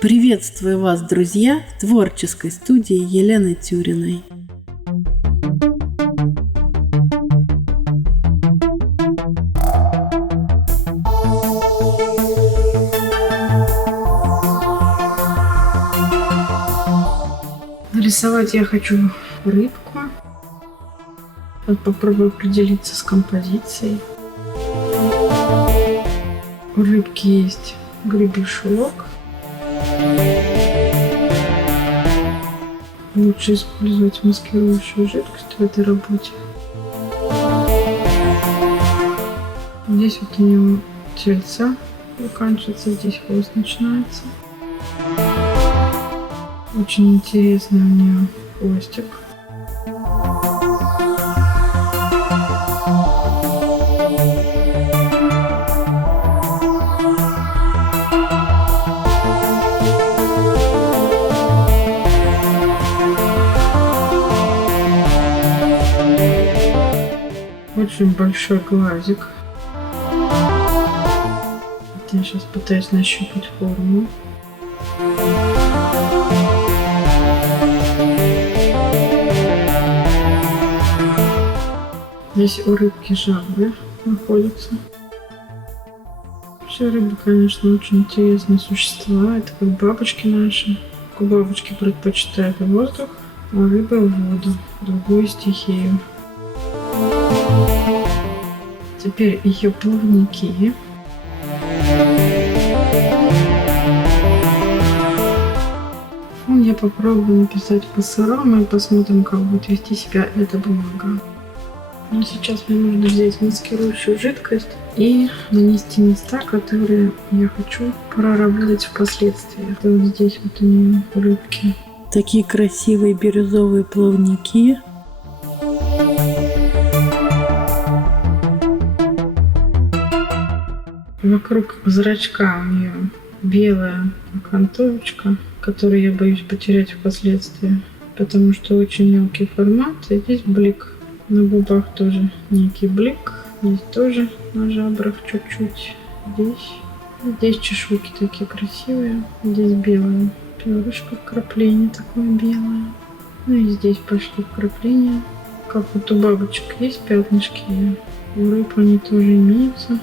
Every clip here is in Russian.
Приветствую вас, друзья, в творческой студии Елены Тюриной. Нарисовать я хочу рыбку. Попробую определиться с композицией. У рыбки есть гребешок. Лучше использовать маскирующую жидкость в этой работе. Здесь вот у него тельца заканчивается, здесь хвост начинается. Очень интересный у нее хвостик. Очень большой глазик. Я сейчас пытаюсь нащупать форму. Здесь у рыбки жабры находятся. Вообще рыбы, конечно, очень интересные существа. Это как бабочки наши. Бабочки предпочитают воздух, а рыбы воду, другую стихию. Теперь ее плавники. Фон я попробую написать по-сырому и посмотрим, как будет вести себя эта бумага. Но сейчас мне нужно взять маскирующую жидкость и нанести места, которые я хочу проработать впоследствии. Это вот здесь вот у нее рыбки. Такие красивые бирюзовые плавники. Вокруг зрачка у нее белая окантовочка, которую я боюсь потерять впоследствии, потому что очень мелкий формат, и здесь блик. На губах тоже некий блик, здесь тоже на жабрах чуть-чуть, здесь чешуйки такие красивые, здесь белое перышко, вкрапление такое белое, ну и здесь пошли вкрапления, как вот у бабочек есть пятнышки, у рыб они тоже имеются.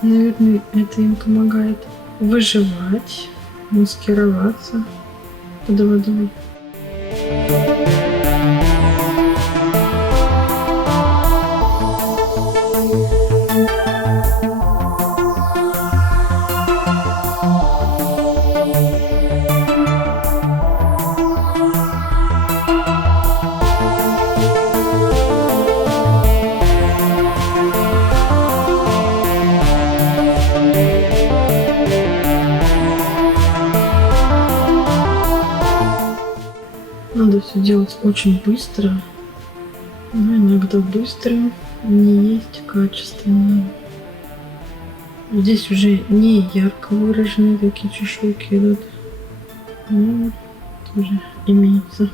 Наверное, это им помогает выживать, маскироваться под водой. Надо все делать очень быстро, но иногда быстро не есть качественно. Здесь уже не ярко выраженные такие чешуйки идут, но тоже имеется.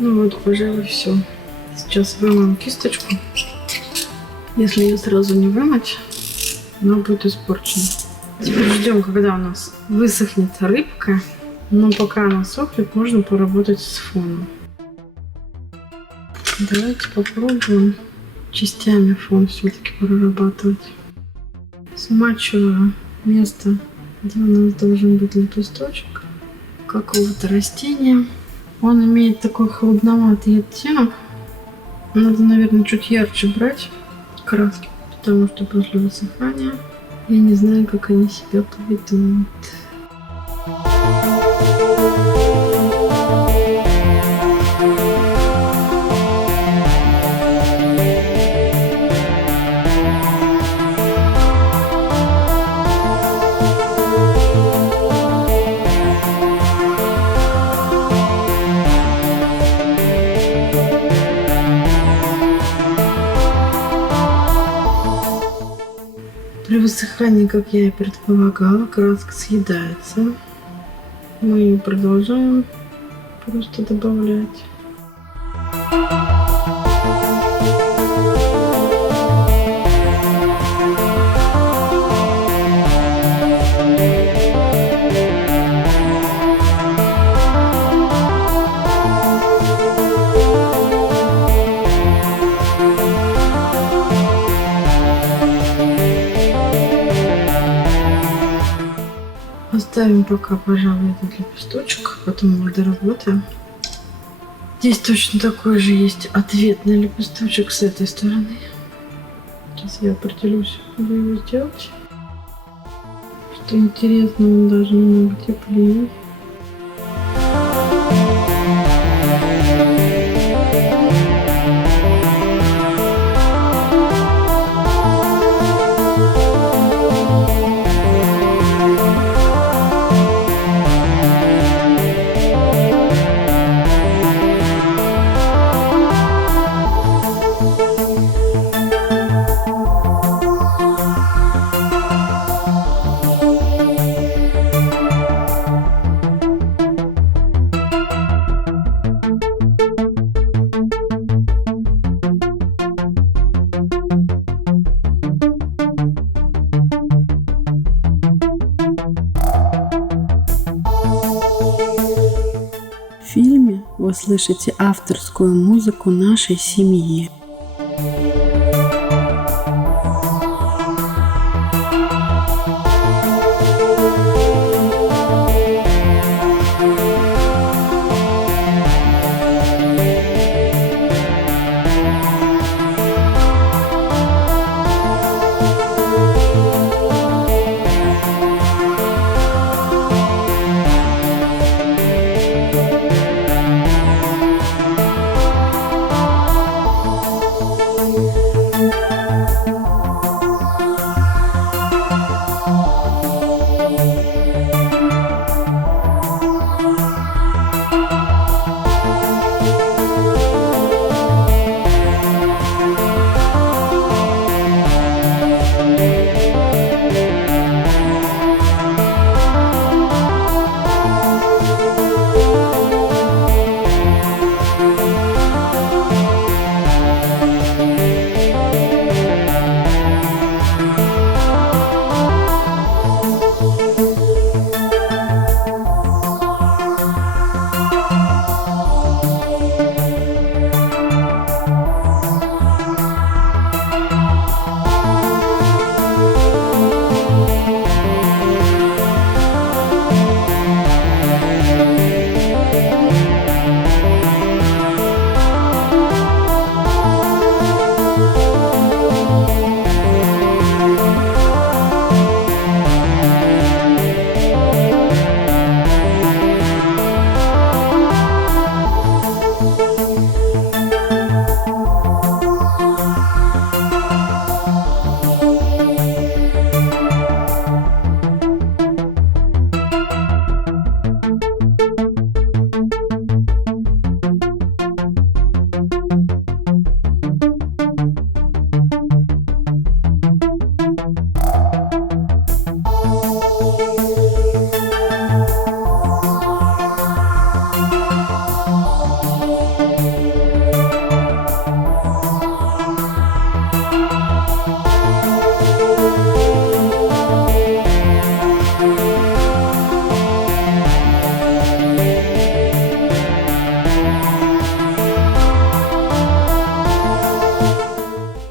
Ну вот, пожалуй, все. Сейчас вымою кисточку. Если ее сразу не вымыть, она будет испорчена. Теперь ждем, когда у нас высохнет рыбка. Но пока она сохнет, можно поработать с фоном. Давайте попробуем частями фон все-таки прорабатывать. Смачиваю место, где у нас должен быть лепесточек какого-то растения. Он имеет такой холодноватый оттенок. Надо, наверное, чуть ярче брать краски, потому что после высыхания я не знаю, как они себя поведут. высыхании, как я и предполагала, краска съедается. Мы ее продолжаем просто добавлять. Оставим пока, пожалуй, этот лепесточек, потом мы доработаем. Здесь точно такой же есть ответный лепесточек с этой стороны. Сейчас я определюсь, где его сделать. Что интересно, он даже немного теплее. В фильме вы слышите авторскую музыку нашей семьи.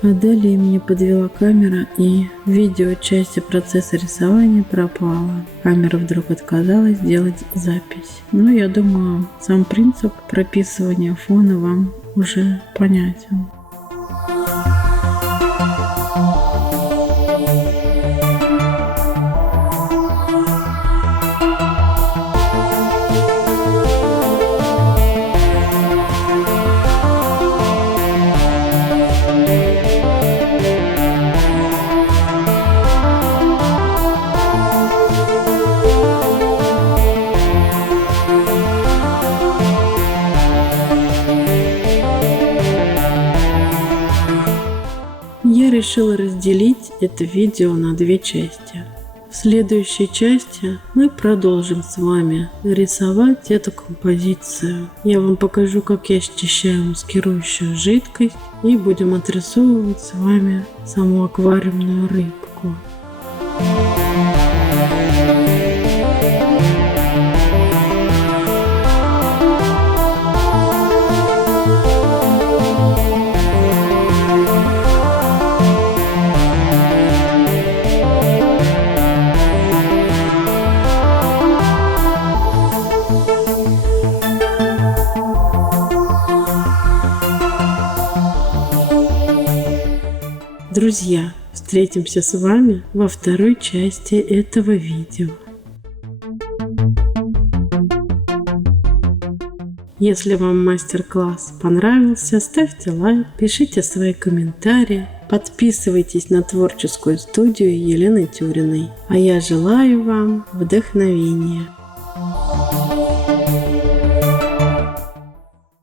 А далее меня подвела камера, и видео части процесса рисования пропало. Камера вдруг отказалась делать запись. Но я думаю, сам принцип прописывания фона вам уже понятен. решила разделить это видео на две части. В следующей части мы продолжим с вами рисовать эту композицию. Я вам покажу, как я счищаю маскирующую жидкость, и будем отрисовывать с вами саму аквариумную рыбку. Друзья, встретимся с вами во второй части этого видео. Если вам мастер-класс понравился, ставьте лайк, пишите свои комментарии, подписывайтесь на творческую студию Елены Тюриной. А я желаю вам вдохновения.